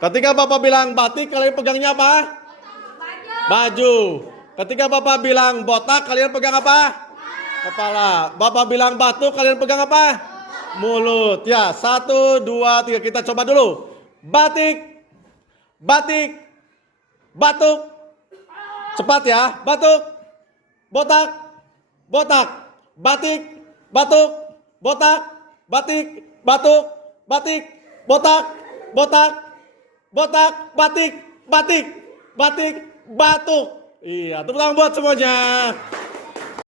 Ketika Bapak bilang batik, kalian pegangnya apa? Baju. Ketika Bapak bilang botak, kalian pegang apa? Kepala. Bapak bilang batu, kalian pegang apa? Mulut. Ya, 1, 2, 3. Kita coba dulu. Batik, batik, batuk. Cepat ya. Batuk, botak, botak, batik, batuk, botak, batik, batuk, batik, botak, botak, botak, batik, batik, batik, batuk. Iya, tepuk tangan buat semuanya.